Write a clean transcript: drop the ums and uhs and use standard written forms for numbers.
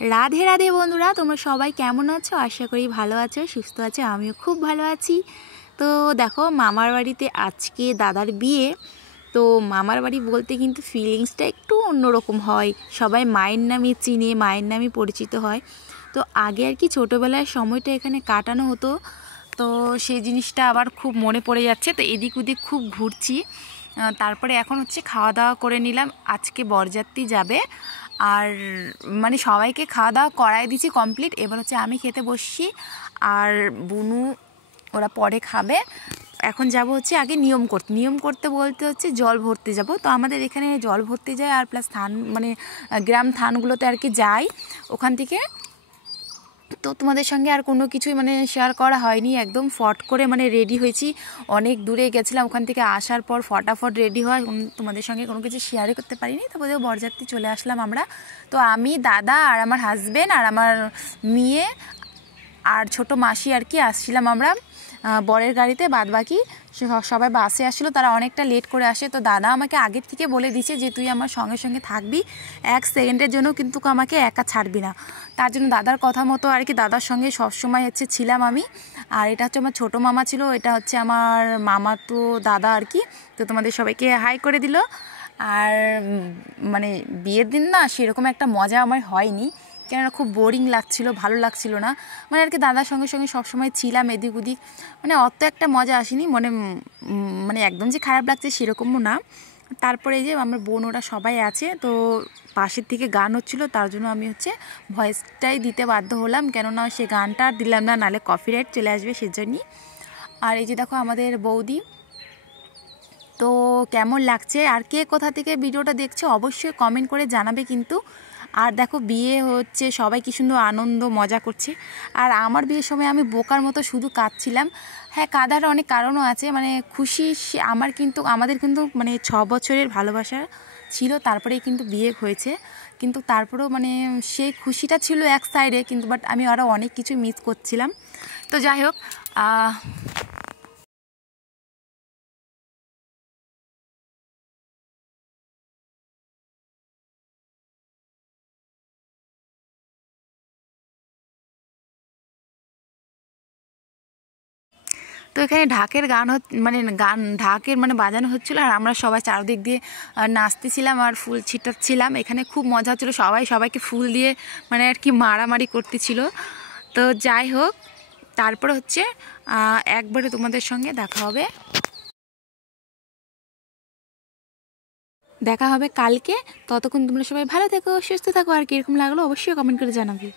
রাধে রাধে বন্ধুরা, তোমরা সবাই কেমন আছো? আশা করি ভালো আছো, সুস্থ আছো। আমিও খুব ভালো আছি। তো দেখো, মামার বাড়িতে আজকে দাদার বিয়ে। তো মামার বাড়ি বলতে কিন্তু ফিলিংসটা একটু অন্যরকম হয়। সবাই মায়ের নামই চিনে, মায়ের নামই পরিচিত হয়। তো আগে আর কি ছোটোবেলায় সময়টা এখানে কাটানো হতো, তো সেই জিনিসটা আবার খুব মনে পড়ে যাচ্ছে। তো এদিক ওদিক খুব ঘুরছি। তারপরে এখন হচ্ছে খাওয়া দাওয়া করে নিলাম। আজকে বরযাত্রী যাবে, আর মানে সবাইকে খাওয়া দাওয়া করাই দিচ্ছি কমপ্লিট। এবার হচ্ছে আমি খেতে বসছি, আর বুনু ওরা পরে খাবে। এখন যাব হচ্ছে আগে নিয়ম করতে বলতে হচ্ছে জল ভরতে যাব। তো আমাদের এখানে জল ভরতে যায়, আর প্লাস থান মানে গ্রাম থানগুলোতে আর কি যাই ওখান থেকে। তো তোমাদের সঙ্গে আর কোনো কিছুই মানে শেয়ার করা হয়নি, একদম ফট করে মানে রেডি হয়েছি। অনেক দূরে গেছিলাম, ওখান থেকে আসার পর ফটাফট রেডি হয়, তোমাদের সঙ্গে কোনো কিছু শেয়ারই করতে পারিনি। তারপরে বরযাত্রী চলে আসলাম আমরা। তো আমি, দাদা আর আমার হাজব্যান্ড আর আমার মেয়ে আর ছোট মাসি আর কি আসছিলাম আমরা বরের গাড়িতে। বাদ বাকি সবাই বাসে আসছিলো, তারা অনেকটা লেট করে আসে। তো দাদা আমাকে আগের থেকে বলে দিছে যে তুই আমার সঙ্গে সঙ্গে থাকবি, এক সেকেন্ডের জন্য কিন্তু আমাকে একা ছাড়বি না। তার জন্য দাদার কথা মতো আর কি দাদার সঙ্গে সবসময় হচ্ছে ছিলাম আমি। আর এটা হচ্ছে আমার ছোটো মামা ছিল, এটা হচ্ছে আমার মামা তো দাদা আর কি। তো তোমাদের সবাইকে হাই করে দিল। আর মানে বিয়ের দিন না সেরকম একটা মজা আমার হয়নি, কেননা খুব বোরিং লাগছিল, ভালো লাগছিল না। মানে আর কি দাদার সঙ্গে সঙ্গে সবসময় ছিলাম এদিক ওদিক, মানে অত একটা মজা আসেনি। মানে একদম যে খারাপ লাগছে সেরকমও না। তারপরে এই যে আমার বোন ওরা সবাই আছে, তো পাশের থেকে গান হচ্ছিলো, তার জন্য আমি হচ্ছে ভয়েসটাই দিতে বাধ্য হলাম, কেননা সে গানটা আর দিলাম না, নাহলে কপিরাইট চলে আসবে সেজন্যই। আর এই যে দেখো আমাদের বৌদি। তো কেমন লাগছে আর কে কোথা থেকে ভিডিওটা দেখছো অবশ্যই কমেন্ট করে জানাবে কিন্তু। আর দেখো বিয়ে হচ্ছে, সবাই কি সুন্দর আনন্দ মজা করছে। আর আমার বিয়ের সময় আমি বোকার মতো শুধু কাঁদছিলাম। হ্যাঁ, কাঁদার অনেক কারণও আছে, মানে খুশি আমাদের কিন্তু মানে 6 বছরের ভালোবাসা ছিল, তারপরেই কিন্তু বিয়ে হয়েছে। কিন্তু তারপরেও মানে সেই খুশিটা ছিল এক সাইডে, কিন্তু বাট আমি আরও অনেক কিছু মিস করছিলাম। তো যাই হোক, তো এখানে ঢাকের গান মানে ঢাকের মানে বাজানো হচ্ছিলো, আর আমরা সবাই চারদিক দিয়ে নাচতেছিলাম আর ফুল ছিটাচ্ছিলাম। এখানে খুব মজা হচ্ছিলো, সবাই সবাইকে ফুল দিয়ে মানে আর কি মারামারি করতেছিল। তো যাই হোক, তারপরে হচ্ছে একবারে তোমাদের সঙ্গে দেখা হবে কালকে। ততক্ষণ তোমরা সবাই ভালো থেকো, সুস্থ থাকো। আর কীরকম লাগলো অবশ্যই কমেন্ট করে জানাবে।